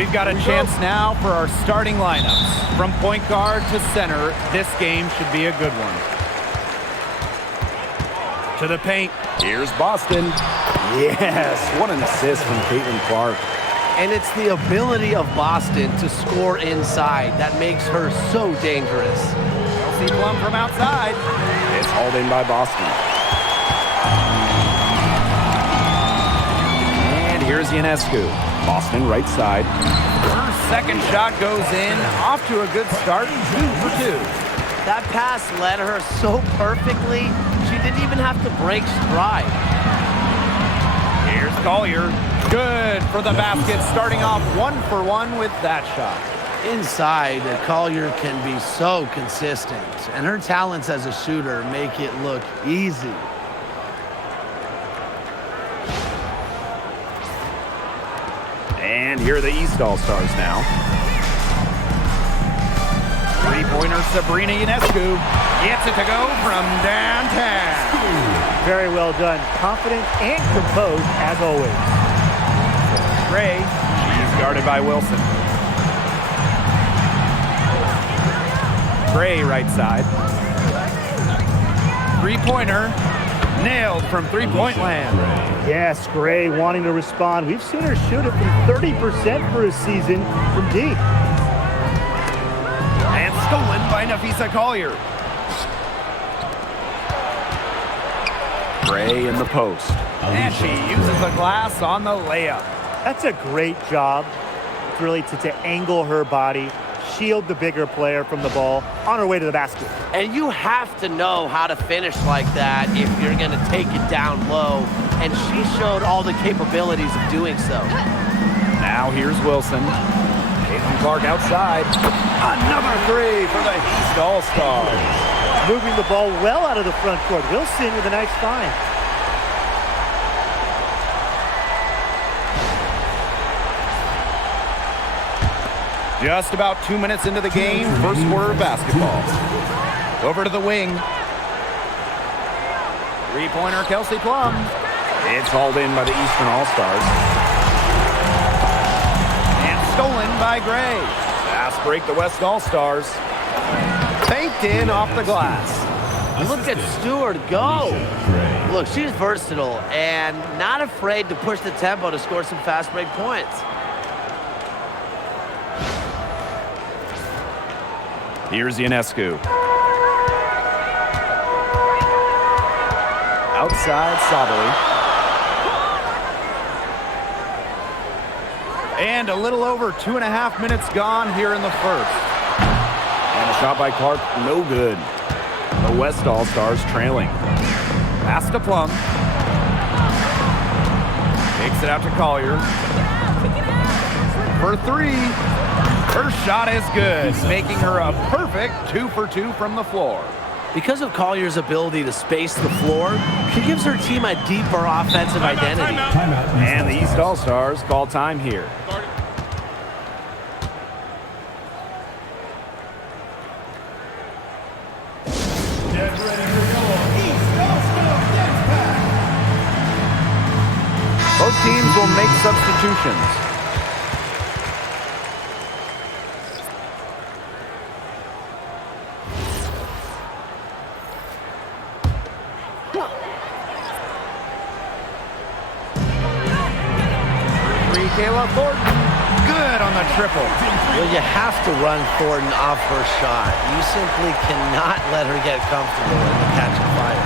We've got a chance now for our starting lineups. From point guard to center, this game should be a good one. To the paint. Here's Boston. Yes, what an assist from Caitlin Clark. And it's the ability of Boston to score inside that makes her so dangerous. Kelsey Plum from outside. It's hauled in by Boston. And here's Ionescu. Boston right side. Her second shot goes in. Off to a good start. 2 for 2. That pass led her so perfectly, she didn't even have to break stride. Here's Collier. Good for the basket, starting off 1 for 1 with that shot. Inside, Collier can be so consistent, and her talents as a shooter make it look easy. And here are the East All-Stars now. Three-pointer Sabrina Ionescu gets it to go from downtown. Very well done. Confident and composed as always. Gray, she's guarded by Wilson. Gray right side. Three-pointer nailed from three-point land. Yes, Gray wanting to respond. We've seen her shoot it from 30% for a season from deep. And stolen by Napheesa Collier. Gray in the post. And she uses the glass on the layup. That's a great job, really, to angle her body, shield the bigger player from the ball on her way to the basket. And you have to know how to finish like that if you're going to take it down low. And she showed all the capabilities of doing so. Now here's Wilson. Caitlin Clark outside. Another three for the East All-Stars. Moving the ball well out of the front court. Wilson with a nice find. Just about 2 minutes into the game, first quarter of basketball. Over to the wing. Three-pointer Kelsey Plum. It's hauled in by the Eastern All-Stars. And stolen by Gray. Fast break the West All-Stars. Faked in off the glass. Look at Stewart go. Look, she's versatile and not afraid to push the tempo to score some fast break points. Here's Ionescu. Outside Sabali. And a little over 2.5 minutes gone here in the first. And a shot by Clark, no good. The West All-Stars trailing. Pass to Plum. Takes it out to Collier. For three. Her shot is good, making her a perfect 2 for 2 from the floor. Because of Collier's ability to space the floor, she gives her team a deeper offensive identity. And the East All-Stars call time here. Both teams will make substitutions. Kayla Thornton, good on the triple. Well, you have to run Thornton off her shot. You simply cannot let her get comfortable in the catching fire.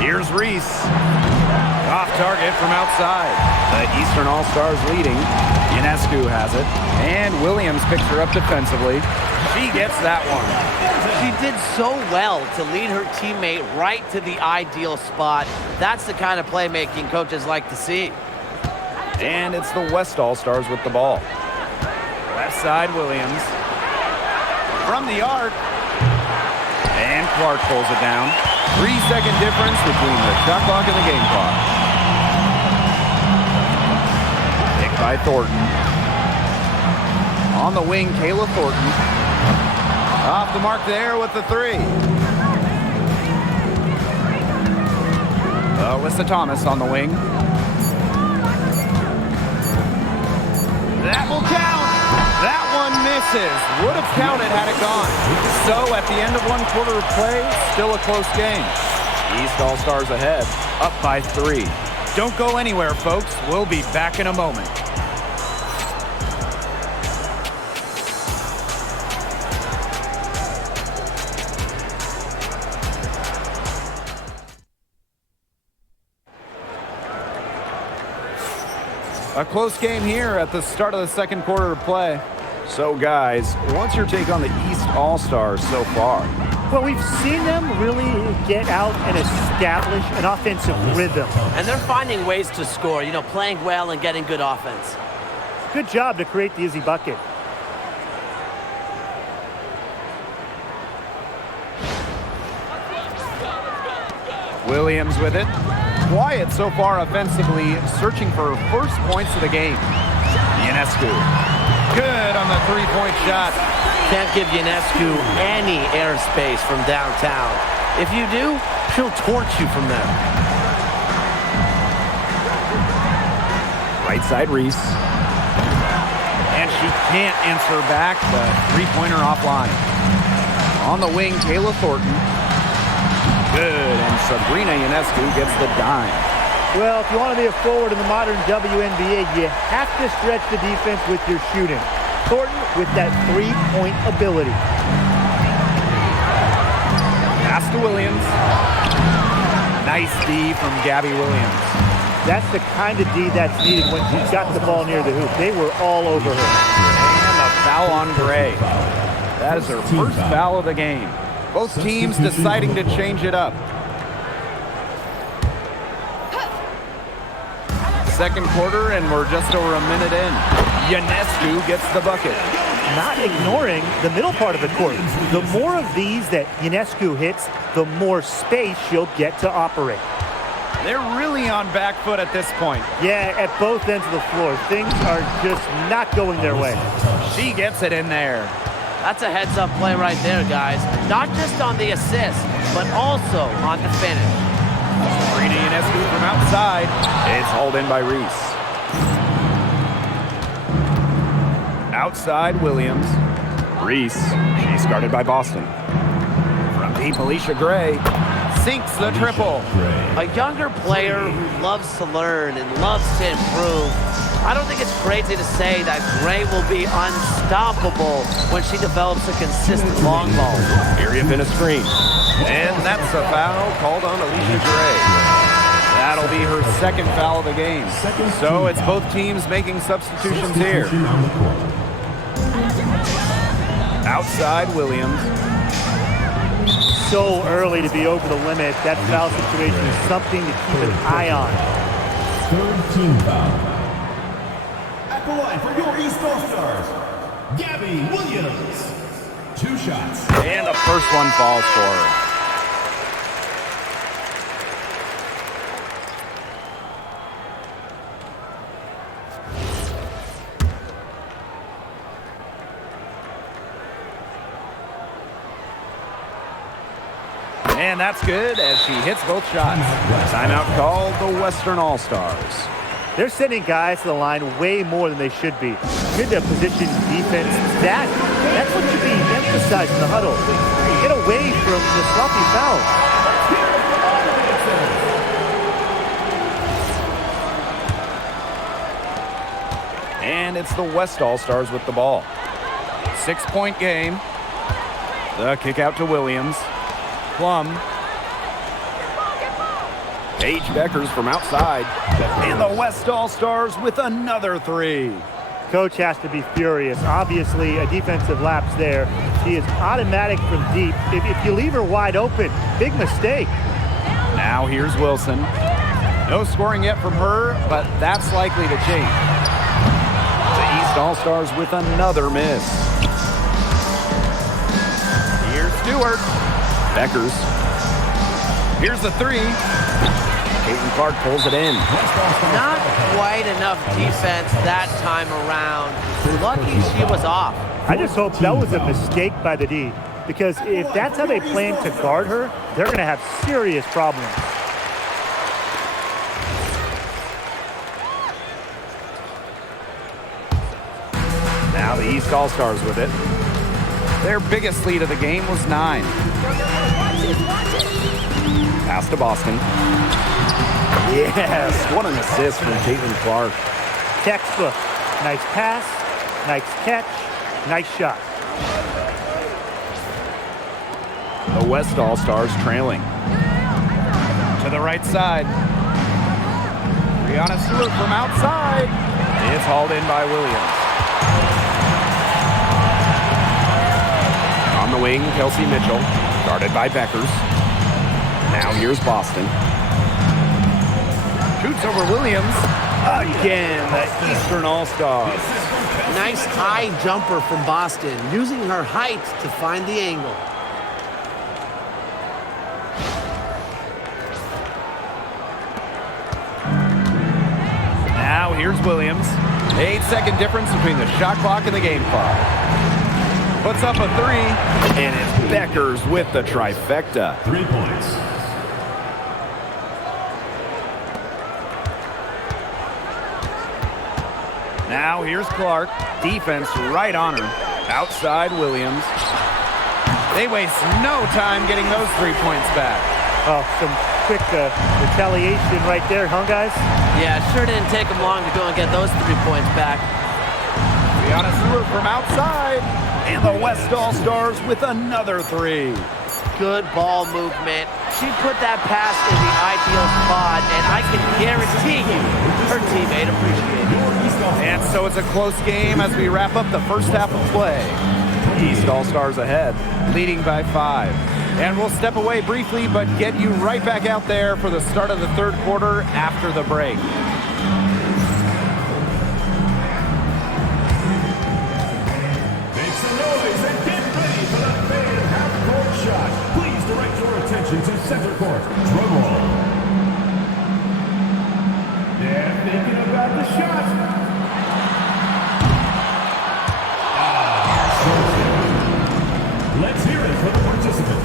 Here's Reese. Off target from outside. The Eastern All-Stars leading. Ionescu has it. And Williams picks her up defensively. She gets that one. She did so well to lead her teammate right to the ideal spot. That's the kind of playmaking coaches like to see. And it's the West All-Stars with the ball. Left side, Williams. From the arc. And Clark pulls it down. 3-second difference between the shot clock and the game clock. Picked by Thornton. On the wing, Kayla Thornton. Off the mark there with the three. Alyssa Thomas on the wing. That will count. That one misses. Would have counted had it gone. So at the end of one quarter of play, still a close game. East All-Stars ahead, up by 3. Don't go anywhere, folks. We'll be back in a moment. A close game here at the start of the second quarter of play. So, guys, what's your take on the East All-Stars so far? Well, we've seen them really get out and establish an offensive rhythm. And they're finding ways to score, playing well and getting good offense. Good job to create the easy bucket. Williams with it. Quiet so far offensively, searching for first points of the game. Ionescu. Good on the three-point shot. Can't give Ionescu any airspace from downtown. If you do, she'll torch you from there. Right side, Reese. And she can't answer back the three-pointer offline. On the wing, Taylor Thornton. Good, and Sabrina Ionescu gets the dime. Well, if you want to be a forward in the modern WNBA, you have to stretch the defense with your shooting. Thornton with that three-point ability. Pass to Williams. Nice D from Gabby Williams. That's the kind of D that's needed when she's got the ball near the hoop. They were all over her. And a foul on Gray. That is her first foul of the game. Both teams deciding to change it up. Second quarter, and we're just over a minute in. Ionescu gets the bucket. Not ignoring the middle part of the court. The more of these that Ionescu hits, the more space she'll get to operate. They're really on back foot at this point. Yeah, at both ends of the floor. Things are just not going their way. She gets it in there. That's a heads-up play right there, guys. Not just on the assist, but also on the finish. Sabrina Ionescu from outside. It's hauled in by Reese. Outside, Williams. Reese, she's guarded by Boston. From deep, Alicia Gray sinks the triple. A younger player who loves to learn and loves to improve. I don't think it's crazy to say that Gray will be unstoppable when she develops a consistent long ball. Area in a screen. And that's a foul called on Alicia Gray. That'll be her second foul of the game. So it's both teams making substitutions here. Outside, Williams. So early to be over the limit. That foul situation is something to keep an eye on. Third team foul. At the line for your East All-Stars, Gabby Williams. 2 shots. And the first one falls for her. And that's good as she hits both shots. Timeout called the Western All-Stars. They're sending guys to the line way more than they should be. Good position defense. That's what should be emphasized in the huddle. Get away from the sloppy foul. And it's the West All-Stars with the ball. 6-point game. The kick out to Williams. Plum. Paige Beckers from outside. And the West All-Stars with another 3. Coach has to be furious. Obviously, a defensive lapse there. She is automatic from deep. If you leave her wide open, big mistake. Now here's Wilson. No scoring yet from her, but that's likely to change. The East All-Stars with another miss. Here's Stewart. Beckers. Here's the 3. Caitlin Clark pulls it in. Not quite enough defense that time around. Lucky she was off. I just hope that was a mistake by the D, because if that's how they plan to guard her, they're going to have serious problems. West All-Stars with it. Their biggest lead of the game was 9. Pass to Boston. Yes, what an assist from Caitlin Clark. Textbook. Nice pass, nice catch, nice shot. The West All-Stars trailing. To the right side. Brianna Stewart from outside. It's hauled in by Williams. On the wing, Kelsey Mitchell, guarded by Beckers. Now here's Boston. Shoots over Williams. Again, the Eastern All-Stars. Nice high jumper from Boston, using her height to find the angle. Now here's Williams. 8-second difference between the shot clock and the game clock. Puts up a 3. And it's Beckers with the trifecta. 3 points. Now here's Clark. Defense right on her. Outside Williams. They waste no time getting those 3 points back. Oh, some quick retaliation right there, huh, guys? Yeah, it sure didn't take them long to go and get those 3 points back. Brianna Stewart from outside. And the West All-Stars with another 3. Good ball movement. She put that pass in the ideal spot, and I can guarantee you her teammate appreciated it. And so it's a close game as we wrap up the first half of play. East All-Stars ahead. Leading by 5. And we'll step away briefly, but get you right back out there for the start of the third quarter after the break. Make some noise and get ready for the fan half-court shot. Please direct your attention to center court. Drum roll. They're thinking about the shot. Let's hear it for the participant.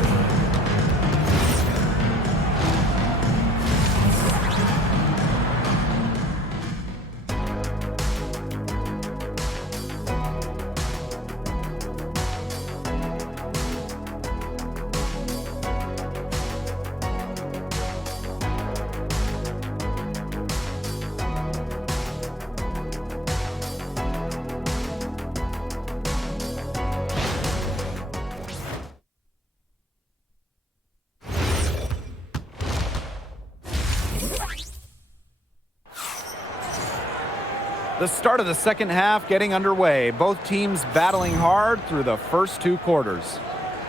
The start of the second half getting underway. Both teams battling hard through the first 2 quarters.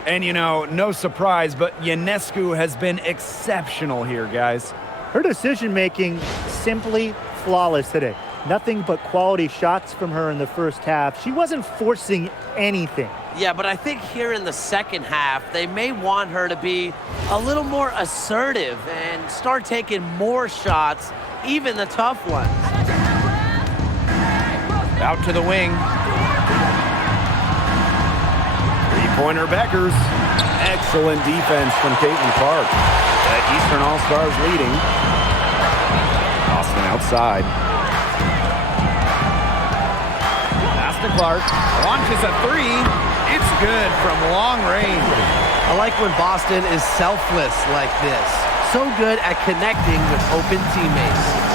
And you know, no surprise, but Ionescu has been exceptional here, guys. Her decision-making simply flawless today. Nothing but quality shots from her in the first half. She wasn't forcing anything. Yeah, but I think here in the second half, they may want her to be a little more assertive and start taking more shots, even the tough ones. Out to the wing. Three-pointer Beckers. Excellent defense from Caitlin Clark. The Eastern All-Stars leading. Boston outside. Pass to Clark. Launches a 3. It's good from long range. I like when Boston is selfless like this. So good at connecting with open teammates.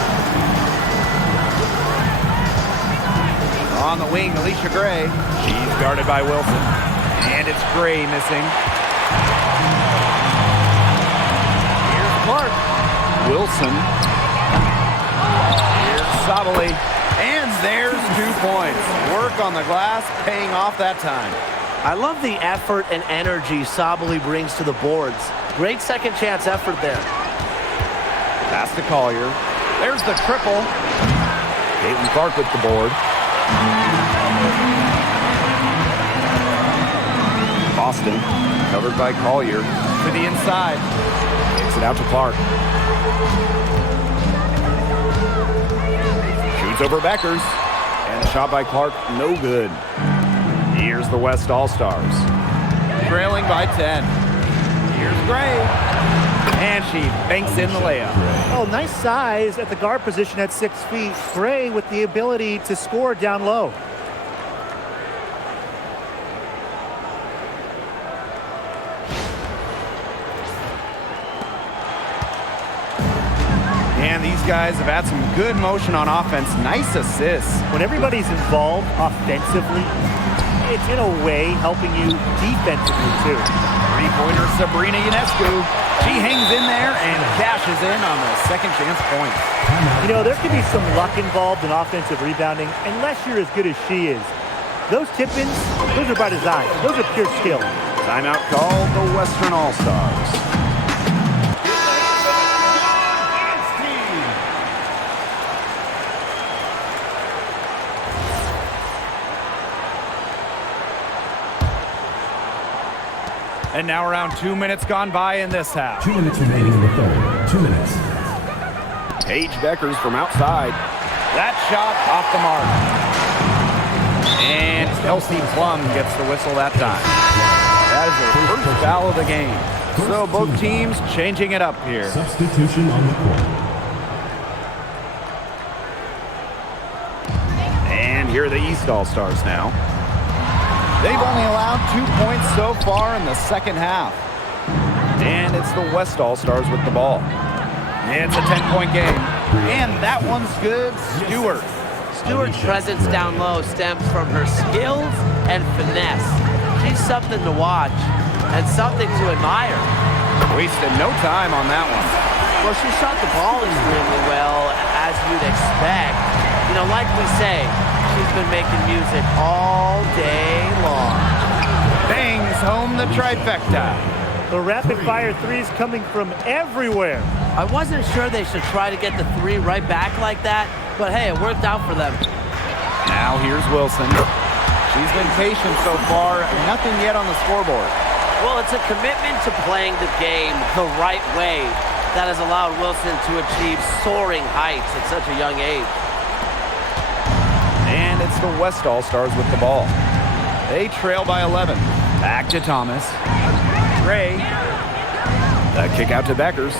On the wing, Alicia Gray. She's guarded by Wilson. And it's Gray missing. Here's Clark. Wilson. Here's Sabali. And there's 2 points. Work on the glass, paying off that time. I love the effort and energy Sabali brings to the boards. Great second chance effort there. Pass to Collier. There's the triple. Caitlin Clark with the board. Boston, covered by Collier. To the inside. Takes it out to Clark. Shoots over Beckers. And a shot by Clark, no good. Here's the West All-Stars. Trailing by 10. Here's Gray. And she banks in the layup. Oh, nice size at the guard position at 6 feet. Gray with the ability to score down low. And these guys have had some good motion on offense. Nice assists. When everybody's involved offensively, it's in a way helping you defensively too. Three-pointer Sabrina Ionescu. She hangs in there and cashes in on the second chance point. You know, there can be some luck involved in offensive rebounding unless you're as good as she is. Those tip-ins, those are by design. Those are pure skill. Timeout called the Western All-Stars. And now around 2 minutes gone by in this half. 2 minutes remaining in the third. 2 minutes. Paige Beckers from outside. That shot off the mark. And Kelsey Plum gets the whistle that time. That is their first foul of the game. So both teams changing it up here. Substitution on the court. And here are the East All-Stars now. They've only allowed 2 points so far in the second half. And it's the West All-Stars with the ball. It's a 10-point game. And that one's good. Stewart. Stewart's presence down low stems from her skills and finesse. She's something to watch and something to admire. Wasted no time on that one. Well, she shot the ball extremely well, as you'd expect. You know, like we say, she's been making music all day long. Bangs home the trifecta. The rapid-fire threes coming from everywhere. I wasn't sure they should try to get the three right back like that, but hey, it worked out for them. Now here's Wilson. She's been patient so far. Nothing yet on the scoreboard. Well, it's a commitment to playing the game the right way that has allowed Wilson to achieve soaring heights at such a young age. And it's the West All-Stars with the ball. They trail by 11. Back to Thomas. Gray. The kick out to Beckers.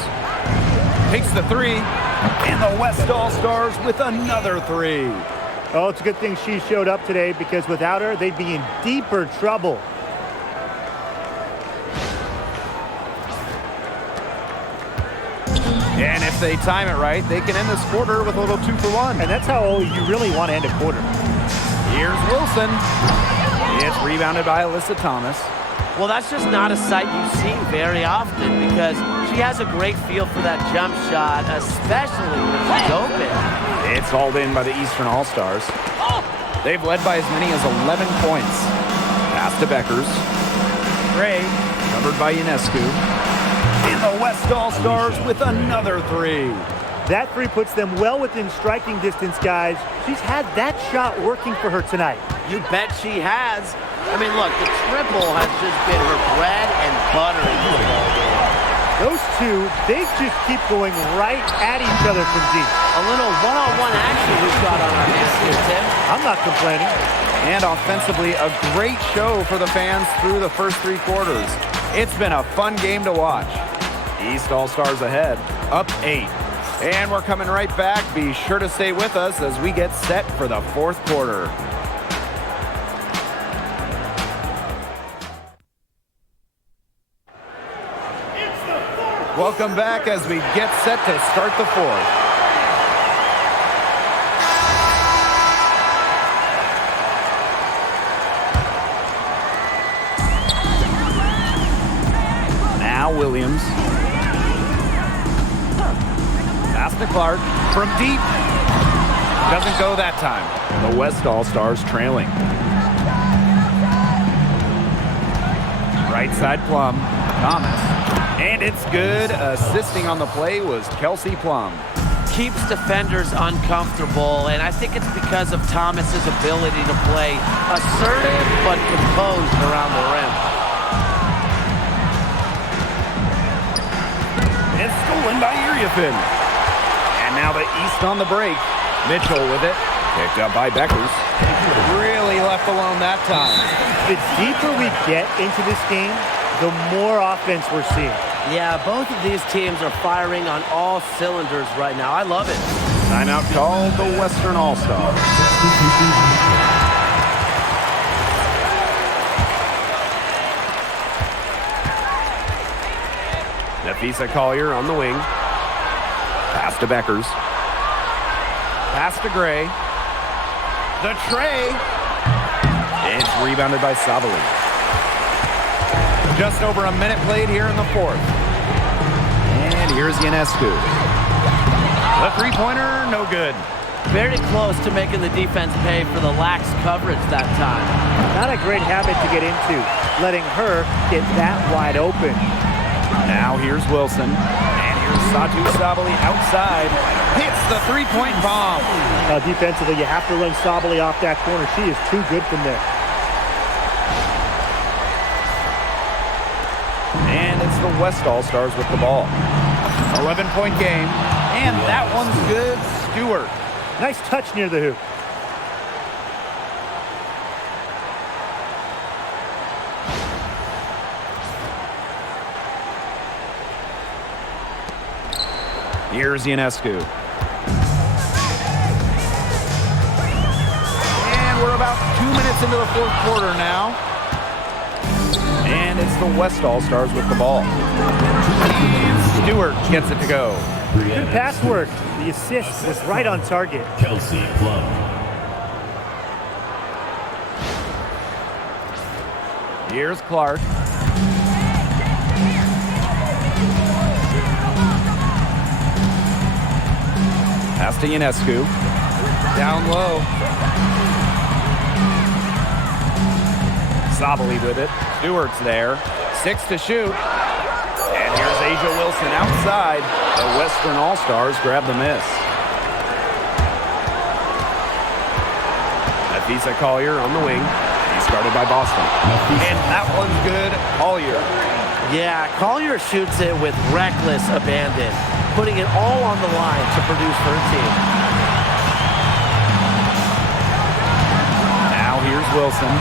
Takes the three. And the West All-Stars with another three. Oh, it's a good thing she showed up today because without her, they'd be in deeper trouble. And if they time it right, they can end this quarter with a little 2-for-1. And that's how you really want to end a quarter. Here's Wilson. It's rebounded by Alyssa Thomas. Well, that's just not a sight you see very often because she has a great feel for that jump shot, especially when she's open. It's hauled in by the Eastern All-Stars. They've led by as many as 11 points. Pass to Beckers. Gray, covered by Ionescu. And the West All-Stars with another three. That three puts them well within striking distance, guys. She's had that shot working for her tonight. You bet she has. I mean, look, the triple has just been her bread and butter in this ball game. Those two, they just keep going right at each other from deep. A little one-on-one action we've got on our hands here, Tim. I'm not complaining. And offensively, a great show for the fans through the first three quarters. It's been a fun game to watch. East All-Stars ahead. Up 8. And we're coming right back. Be sure to stay with us as we get set for the fourth quarter. Welcome back as we get set to start the fourth. Now Williams. Pass to Clark from deep. Doesn't go that time. The West All-Stars trailing. Right side Plum. Thomas. And it's good. Assisting on the play was Kelsey Plum. Keeps defenders uncomfortable, and I think it's because of Thomas's ability to play assertive but composed around the rim. And stolen by Iriafin. And now the East on the break. Mitchell with it. Picked up by Beckers. Really left alone that time. The deeper we get into this game, the more offense we're seeing. Yeah, both of these teams are firing on all cylinders right now. I love it. Timeout called the Western All-Stars. Nafisa Collier on the wing. Pass to Beckers. Pass to Gray. The tray. It's rebounded by Sabali. Just over a minute played here in the fourth. And here's Ionescu. The three-pointer, no good. Very close to making the defense pay for the lax coverage that time. Not a great habit to get into, letting her get that wide open. Now here's Wilson. And here's Satu Sabali outside. Hits the three-point bomb. Defensively, you have to run Sabali off that corner. She is too good from there. And it's the West All-Stars with the ball. 11-point game. And that one's good. Stewart. Nice touch near the hoop. Here's Ionescu. And we're about 2 minutes into the fourth quarter now. And it's the West All-Stars with the ball. And Stewart gets it to go. Good pass work. The assist was right on target. Kelsey Plum. Here's Clark. Pass to Ionescu. Down low. Sabali with it. Stewart's there. 6 to shoot. And here's Asia Wilson outside. The Western All-Stars grab the miss. Nafisa Collier on the wing. He's guarded by Boston. And that one's good. Collier. Yeah, Collier shoots it with reckless abandon, putting it all on the line to produce for her team. Now here's Wilson.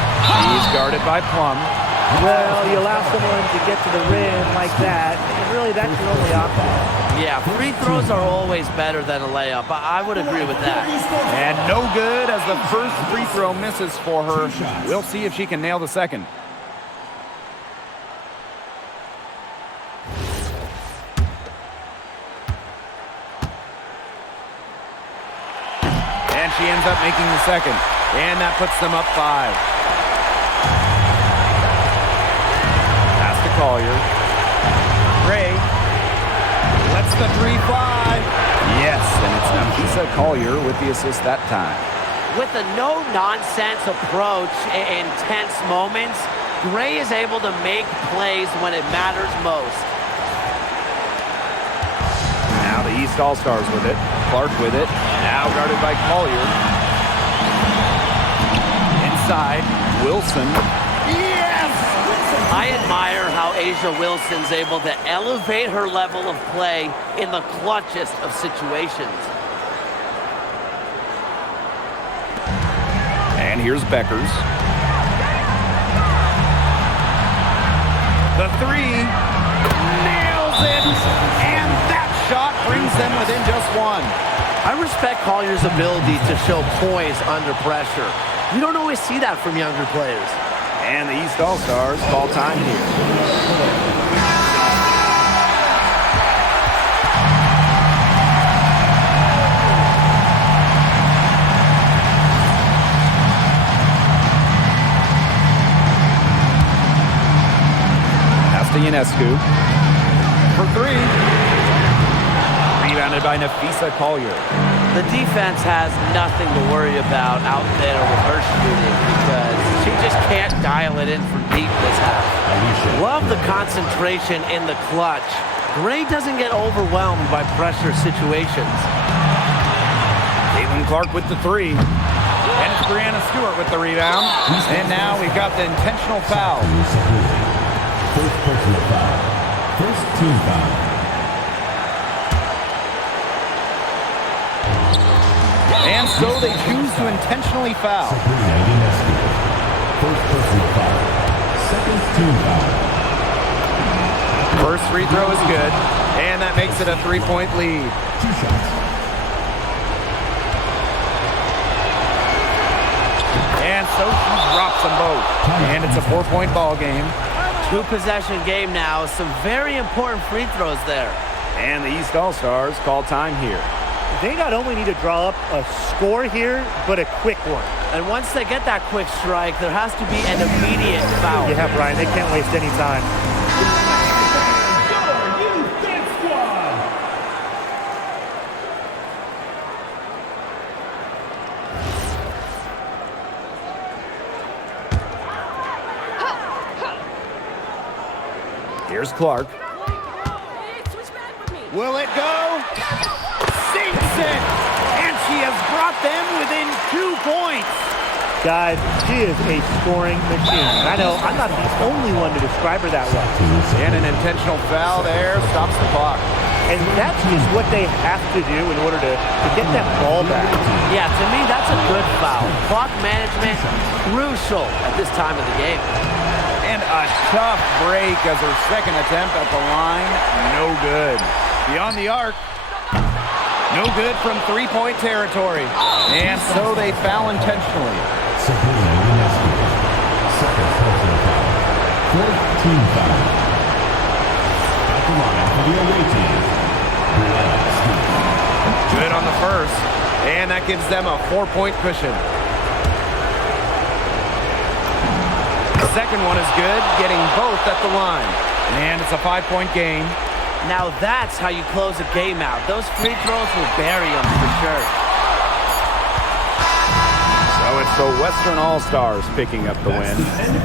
He's guarded by Plum. Well, you allow someone to get to the rim like that, and really that's your only option. Yeah, free throws are always better than a layup. I would agree with that. And no good as the first free throw misses for her. We'll see if she can nail the second. And she ends up making the second. And that puts them up 5. Pass to Collier. Gray lets the three fly. Yes, and it's Nafisa Collier with the assist that time. With a no-nonsense approach in tense moments, Gray is able to make plays when it matters most. Now the East All-Stars with it. Clark with it. Now guarded by Collier. Inside. Wilson. Yes! I admire how Asia Wilson's able to elevate her level of play in the clutchest of situations. And here's Beckers. The three nails it, and that shot brings them within just 1. I respect Collier's ability to show poise under pressure. You don't always see that from younger players. And the East All-Stars call time here. Pass to Ionescu. For 3. Rebounded by Nafisa Collier. The defense has nothing to worry about out there with her shooting because she just can't dial it in from deep this half. Love the concentration in the clutch. Gray doesn't get overwhelmed by pressure situations. Caitlin Clark with the 3. And it's Brianna Stewart with the rebound. And now we've got the intentional foul. First personal foul. First team foul. And so they choose to intentionally foul. Sabrina Ionescu. First personal foul. Second team foul. First free throw is good. And that makes it a 3-point lead. 2 shots. And so she drops them both. And it's a 4-point ball game. 2-possession game now. Some very important free throws there. And the East All-Stars call time here. They not only need to draw up a score here, but a quick one. And once they get that quick strike, there has to be an immediate foul. Yeah, Brian, they can't waste any time. Your Youth Dance Squad. Here's Clark. Will it go? Sinks it! And she has brought them within 2 points. Guys, she is a scoring machine. And I know I'm not the only one to describe her that way. And an intentional foul there stops the clock. And that's just what they have to do in order to get that ball back. Yeah, to me, that's a good foul. Clock management, crucial at this time of the game. And a tough break as her second attempt at the line. No good. Beyond the arc. No good from 3-point territory. And so they foul intentionally. Sabrina Ionescu. Second personal foul. Fourth team foul. At the line for the away team, Brianna Smith. Good on the first. And that gives them a 4-point cushion. The second one is good, getting both at the line. And it's a 5-point game. Now that's how you close a game out. Those free throws will bury them for sure. So it's the Western All-Stars picking up the win.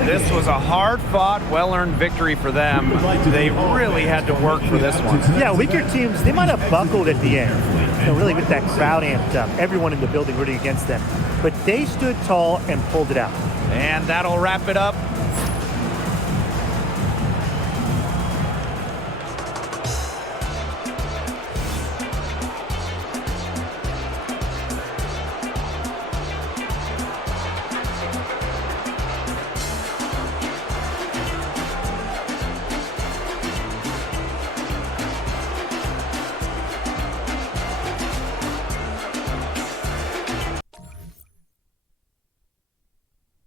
This was a hard-fought, well-earned victory for them. They really had to work for this one. Yeah, weaker teams, they might have buckled at the end. You know, really with that crowd amped up, everyone in the building rooting against them. But they stood tall and pulled it out. And that'll wrap it up